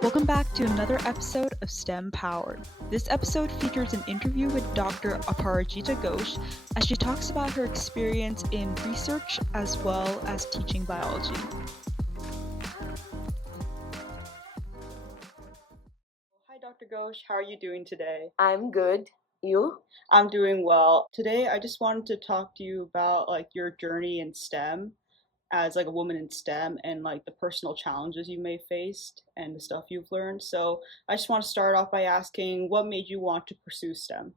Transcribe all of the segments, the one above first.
Welcome back to another episode of STEM Powered. This episode features an interview with Dr. Aparajita Ghosh as she talks about her experience in research as well as teaching biology. Hi, Dr. Ghosh. How are you doing today? I'm good. You? I'm doing well. Today, I just wanted to talk to you about your journey in STEM as a woman in STEM and the personal challenges you may faced and the stuff you've learned. So I just want to start off by asking, what made you want to pursue STEM?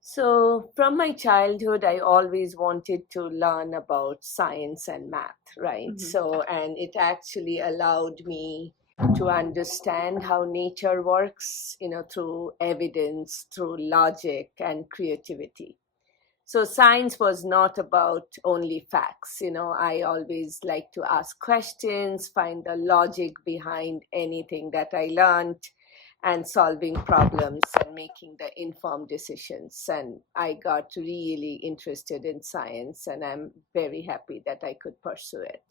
So, from my childhood, I always wanted to learn about science and math, right? And it actually allowed me to understand how nature works, through evidence, through logic and creativity. So science was not about only facts. I always like to ask questions, find the logic behind anything that I learned, and solving problems and making the informed decisions. And I got really interested in science, and I'm very happy that I could pursue it.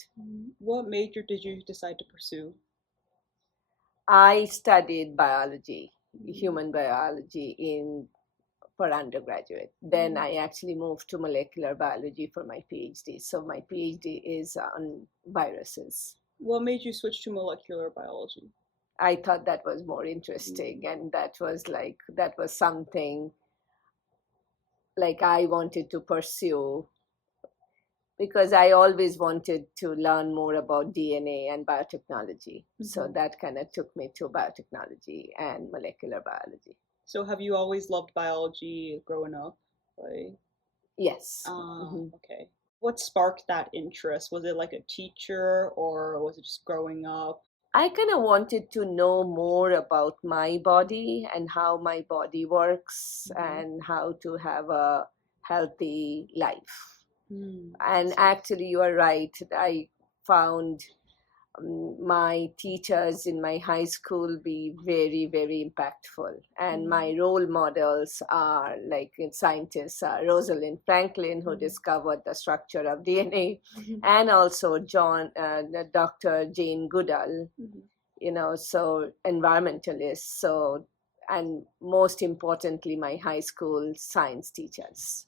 What major did you decide to pursue? I studied biology, human biology for undergraduate. Then I actually moved to molecular biology for my PhD. So my PhD is on viruses. What made you switch to molecular biology? I thought that was more interesting, and that was something I wanted to pursue, because I always wanted to learn more about DNA and biotechnology. So that kind of took me to biotechnology and molecular biology. So have you always loved biology growing up? Yes. Okay. What sparked that interest? Was it a teacher, or was it just growing up? I kind of wanted to know more about my body and how my body works and how to have a healthy life. And actually, you are right. I found my teachers in my high school be very, very impactful. And my role models are scientists are Rosalind Franklin, who discovered the structure of DNA, and also Dr. Jane Goodall, so environmentalists. So, and most importantly, my high school science teachers.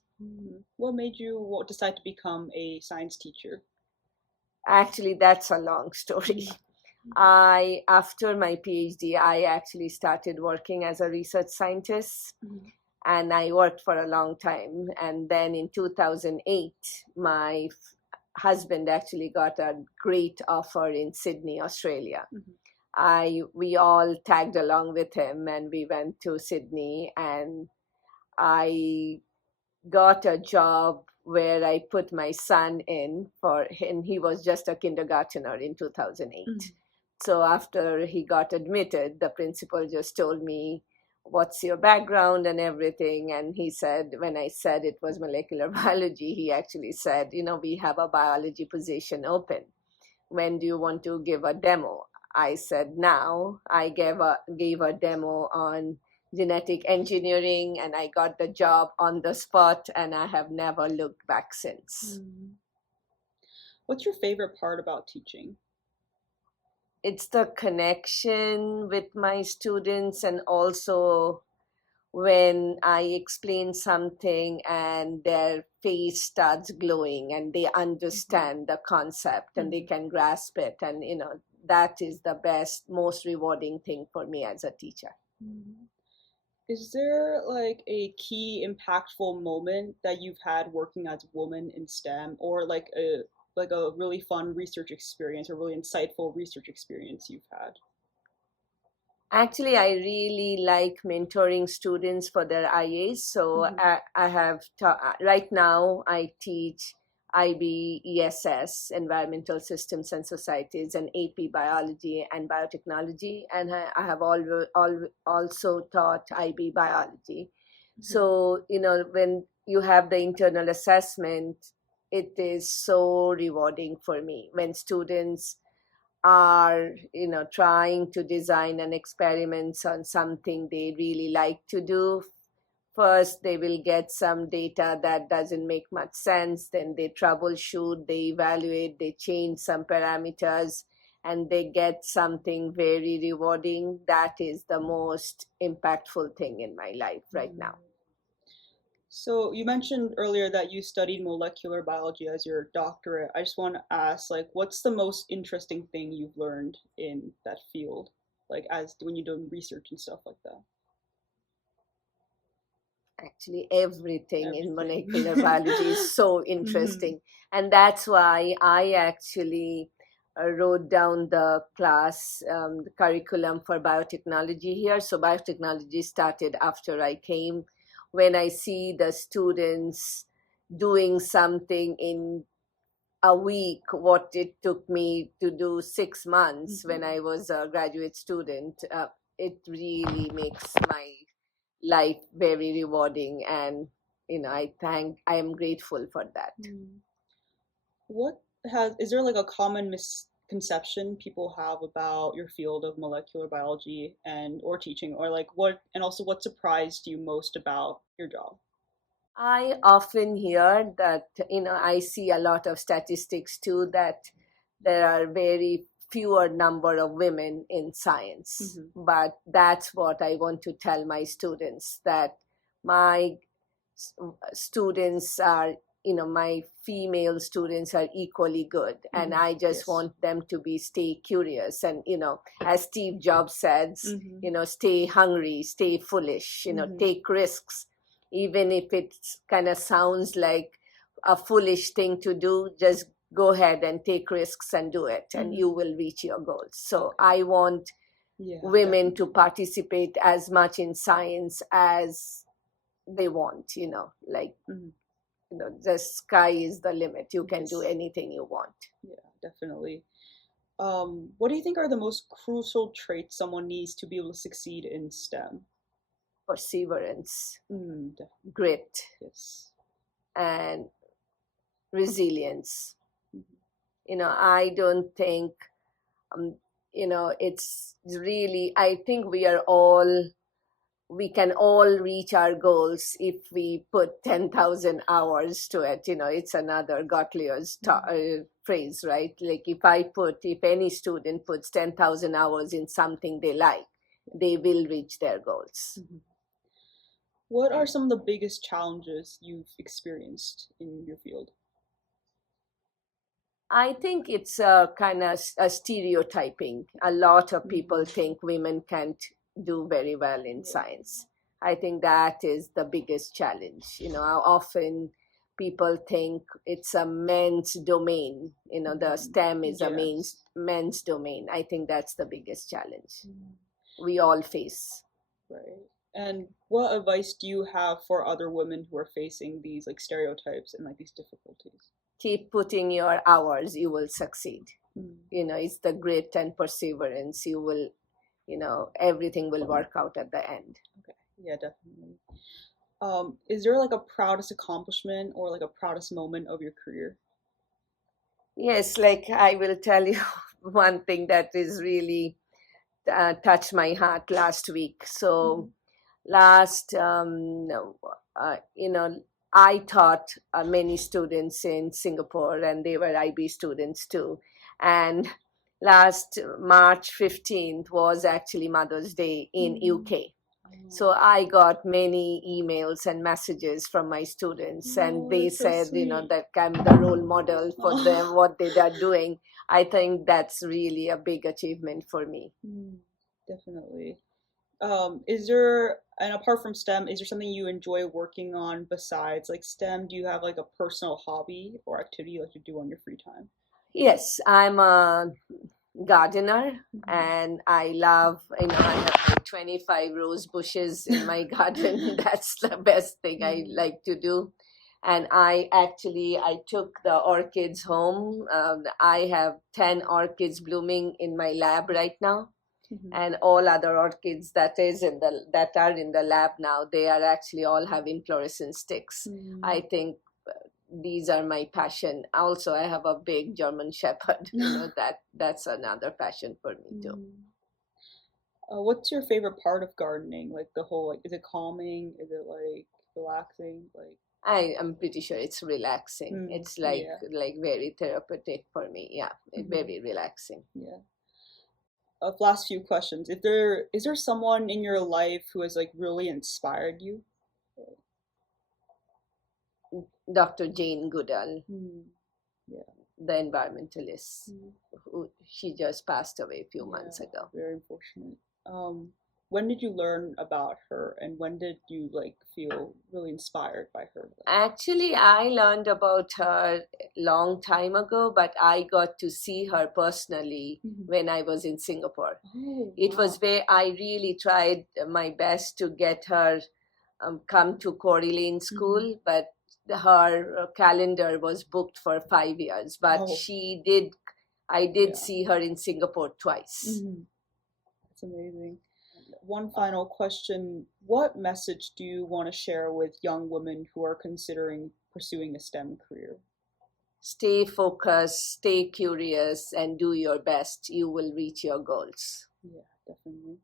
What made you decide to become a science teacher? Actually, that's a long story. After my PhD, I actually started working as a research scientist, and I worked for a long time. And then in 2008, my husband actually got a great offer in Sydney, Australia. We all tagged along with him, and we went to Sydney, and I got a job where I put my son in and he was just a kindergartner in 2008. So after he got admitted, the principal just told me, "What's your background and everything?" And he said, when I said it was molecular biology, he actually said, "We have a biology position open. When do you want to give a demo?" I said, "Now." I gave a demo on genetic engineering, and I got the job on the spot, and I have never looked back since. What's your favorite part about teaching? It's the connection with my students, and also when I explain something and their face starts glowing and they understand the concept and they can grasp it, and that is the best, most rewarding thing for me as a teacher. Is there a key impactful moment that you've had working as a woman in STEM, or a really fun research experience or really insightful research experience you've had? Actually, I really like mentoring students for their IAs. So I have right now I teach IB, ESS, Environmental Systems and Societies, and AP Biology and Biotechnology. And I have also taught IB Biology. So, when you have the internal assessment, it is so rewarding for me when students are, trying to design an experiment on something they really like to do first they will get some data that doesn't make much sense, then they troubleshoot, they evaluate, they change some parameters, and they get something very rewarding. That is the most impactful thing in my life right now. So you mentioned earlier that you studied molecular biology as your doctorate. I just want to ask, like, what's the most interesting thing you've learned in that field, like as when you're doing research and stuff like that? Actually, everything in Everything. molecular biology is so interesting. And that's why I actually wrote down the class, the curriculum for biotechnology here. So biotechnology started after I came. When I see the students doing something in a week, what it took me to do 6 months when I was a graduate student, it really makes my life very rewarding, and I am grateful for that. What is there like a common misconception people have about your field of molecular biology and or teaching, or like what, and also what surprised you most about your job? I often hear that, I see a lot of statistics too, that there are very fewer number of women in science. But that's what I want to tell my students, that my students are, my female students are equally good, and I just want them to stay curious, and as Steve Jobs says, stay hungry, stay foolish, take risks, even if it kind of sounds like a foolish thing to do. Just go ahead and take risks and do it, and you will reach your goals. So I want women to participate as much in science as they want, like, the sky is the limit. You can do anything you want. Yeah, definitely. What do you think are the most crucial traits someone needs to be able to succeed in STEM? Perseverance, Definitely. grit, Yes. and resilience. I don't think, it's really, I think we can all reach our goals if we put 10,000 hours to it. It's another Gottlieb's phrase, right? Like, if any student puts 10,000 hours in something they like, they will reach their goals. What are some of the biggest challenges you've experienced in your field? I think it's a kind of a stereotyping. A lot of people think women can't do very well in science. I think that is the biggest challenge. How often people think it's a men's domain. The STEM is a men's domain. I think that's the biggest challenge we all face. Right. And what advice do you have for other women who are facing these like stereotypes and like these difficulties? Keep putting your hours, you will succeed. It's the grit and perseverance. You will, everything will work out at the end. Okay. Yeah, definitely. Is there like a proudest accomplishment or like a proudest moment of your career? Yes, like I will tell you one thing that is really touched my heart last week. So last, I taught many students in Singapore, and they were IB students too. And last March 15th was actually Mother's Day in UK. So I got many emails and messages from my students, and they said, that I'm the role model for them, what they are doing. I think that's really a big achievement for me. Definitely. Is there, and apart from STEM, is there something you enjoy working on besides like STEM? Do you have like a personal hobby or activity you like to do on your free time? Yes, I'm a gardener, and I love, I have my 25 rose bushes in my garden. That's the best thing I like to do. And I took the orchids home. I have 10 orchids blooming in my lab right now. And all other orchids that are in the lab now, they are actually all have inflorescence sticks. I think these are my passion. Also, I have a big German Shepherd. That's another passion for me too. What's your favorite part of gardening? Like the whole, like, is it calming? Is it like relaxing? Like, I am pretty sure it's relaxing. It's yeah. like very therapeutic for me. Yeah, very relaxing. Yeah. Last few questions. If there is there someone in your life who has like really inspired you? Dr. Jane Goodall, Yeah. the environmentalist, Mm. who she just passed away a few months Yeah. ago. Very unfortunate. When did you learn about her, and when did you like feel really inspired by her? Actually, I learned about her long time ago, but I got to see her personally when I was in Singapore. Oh, It was where I really tried my best to get her come to Quarry Lane School, but her calendar was booked for 5 years. But Oh. I did Yeah. see her in Singapore twice. That's amazing. One final question. What message do you want to share with young women who are considering pursuing a STEM career? Stay focused, stay curious, and do your best. You will reach your goals. Yeah, definitely.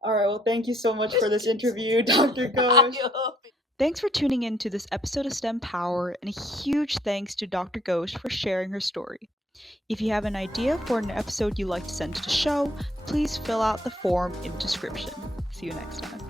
All right, well, thank you so much for this interview, Dr. Ghosh. Thanks for tuning in to this episode of STEM Power, and a huge thanks to Dr. Ghosh for sharing her story. If you have an idea for an episode you'd like to send to the show, please fill out the form in the description. See you next time.